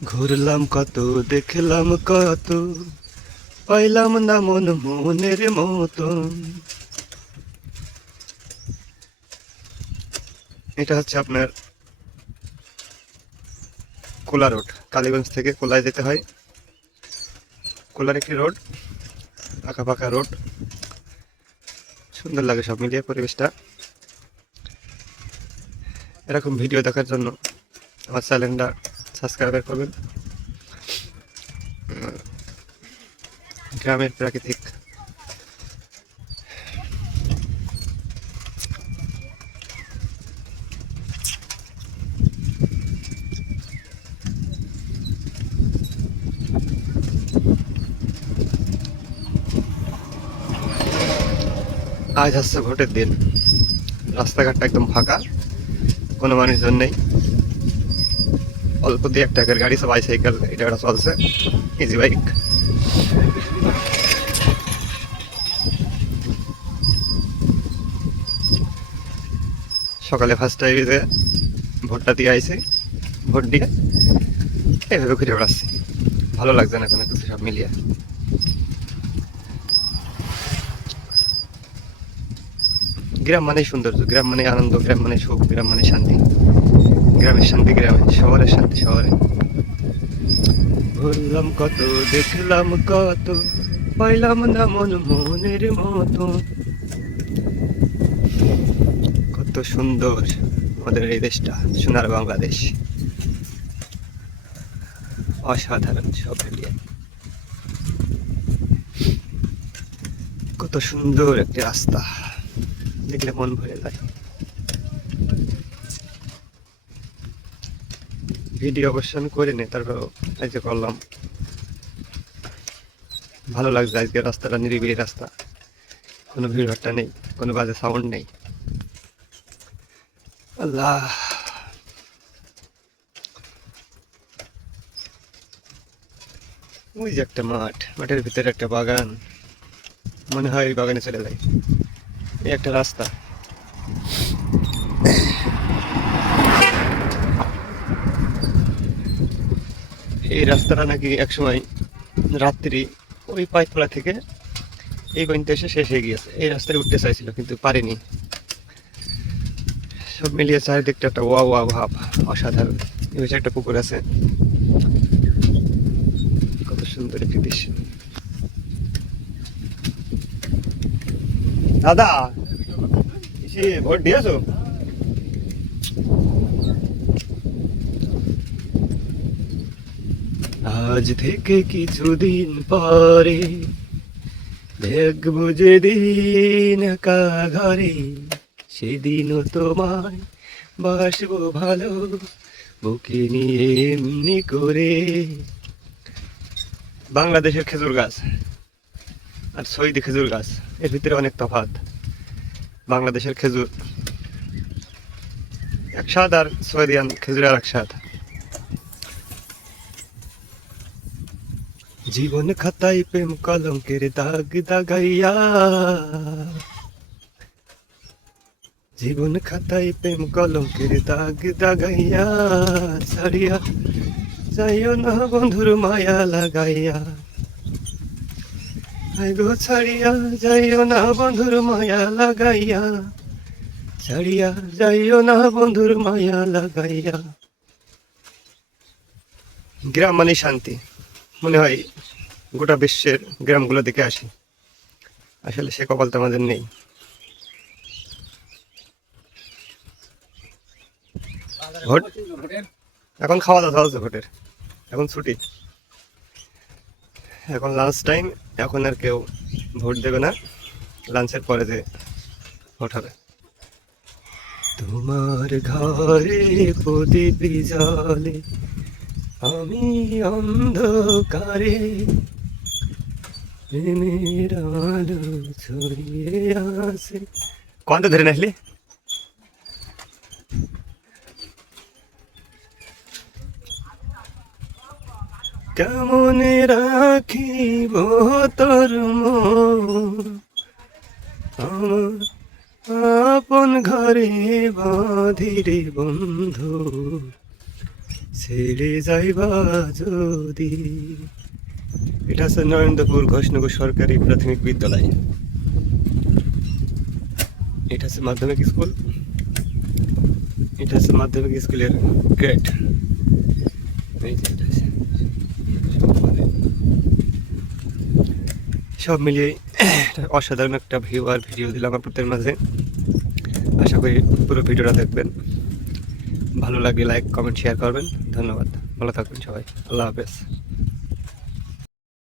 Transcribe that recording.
ঘুরলাম কত, দেখলাম কত, পাইলাম না মন মনের মতন। এটা হচ্ছে আপনার কোলা রোড। কালীগঞ্জ থেকে কোলায় যেতে হয়। কোলার একটি রোড, পাকা পাকা রোড, সুন্দর লাগে সব মিলিয়ে পরিবেশটা। এরকম ভিডিও দেখার জন্য আমার চ্যানেলটা সাবস্ক্রাইব করবেন। গ্রামের প্রাকৃতিক আজ হচ্ছে ভোটের দিন, রাস্তাঘাটটা একদম ফাঁকা, কোনো মানুষজন নেই। অল্প দিয়ে 1 টাকার গাড়ি, সব বাইসাইকেল এটা ওটা চলছে, ইজি বাইক। সকালে ফার্স্ট টাইমে ভোটটা দিয়ে আইছে, ভোট দিয়ে এইভাবে ঘুরে বেড়াচ্ছি। ভালো লাগছে না কোনো কিছু, সব মিলিয়ে। গ্রাম মানেই সৌন্দর্য, গ্রাম মানে আনন্দ, গ্রাম মানে সুখ, গ্রাম মানে শান্তি। গ্রামের শান্তি গ্রামে, শহরের শান্তি শহরে। ঘুরলাম কত, দেখলাম কত, পাইলাম না মন মনের মতো। কত সুন্দর আমাদের এই দেশটা, সোনার বাংলাদেশ। অসাধারণ সব মিলিয়ে। কত সুন্দর একটি রাস্তা, দেখলে মন ভরে যায়। ভিডিও অবশ্য আমি করিনি, তারপর আজকে করলাম। ভালো লাগছে আজকে, রাস্তাটা নিরিবিলি রাস্তা, কোনো ভিড় ভাট্টা নেই, কোনো বাজে সাউন্ড নেই। আল্লাহ, ওই যে একটা মাঠ, মাঠের ভিতরে একটা বাগান, মনে হয় ওই বাগানে চলে যাই। এই একটা রাস্তা, এই রাস্তাটা নাকি একসময় রাত্রি ওই পাইতলা থেকে এই পর্যন্ত এসে শেষ হয়ে গিয়েছে। এই রাস্তায় উঠতে চাইছিল কিন্তু পারেনি। সব মিলিয়ে চারিদিকটা একটা ওয়া ওয়া ভাব, অসাধারণ। এই হচ্ছে একটা পুকুর আছে, কত সুন্দর একটি দৃশ্য। দাদা, এসে ভোট দিয়েছো? আজ থেকে কিছুদিন পরে দেখবো যেদিন একা ঘরে, সেদিনও তোমায় বাসবো ভালো, বুকে নিয়ে এমনি করে। বাংলাদেশের খেজুর গাছ আর সৌদি খেজুর গাছ, এর ভিতরে অনেক তফাৎ। বাংলাদেশের খেজুর এক স্বাদ, আর সৌদিয়ান খেজুর আর এক স্বাদ। জীবন খাতায় প্রেম কলঙ্কের দাগ দাগাইয়া, জীবন খাতায় প্রেম কলঙ্কের দাগ দাগাইয়া, ছাড়িয়া যাইও না বন্ধুর মায়া লাগাইয়া। গো ছাড়িয়া যাইও না বন্ধুর মায়া লাগাইয়া, ছাড়িয়া যাইও না বন্ধুর মায়া লাগাইয়া। গ্রাম মানে শান্তি, মনে হয় গোটা বিশ্বের গ্রামগুলো দেখে আসি। আসলে সে কপাল তো আমাদের নেই। ভোট এখন খাওয়া দাওয়া চলছে, ভোটের এখন ছুটি, এখন লাঞ্চ টাইম। এখন আর কেউ ভোট দেবে না, লাঞ্চের পরে যে ভোট হবে। তোমার ঘরে প্রদীপ জ্বলে, আমি অন্ধকারে, প্রেমের আলো ছড়িয়ে আসে। কত ধরে নাসলি? কেমন রাখিব তোর মন, আমার আপন ঘরে বাঁধিরে বন্ধু, ছেড়ে যাইবা যদি। এটা হচ্ছে নরেন্দ্রপুর ঘোষনগর সরকারি প্রাথমিক বিদ্যালয়। এটা হচ্ছে মাধ্যমিক স্কুল, এটা হচ্ছে মাধ্যমিক স্কুলের গেট। এই যে এটা হচ্ছে। সব মিলিয়ে অসাধারণ একটা ভিউ আর ভিডিও দিলাম আপনাদের মাঝে। আশা করি পুরো ভিডিওটা দেখবেন, ভালো লাগলে লাইক কমেন্ট শেয়ার করবেন। ধন্যবাদ, ভালো থাকবেন সবাই, আল্লাহ হাফেজ।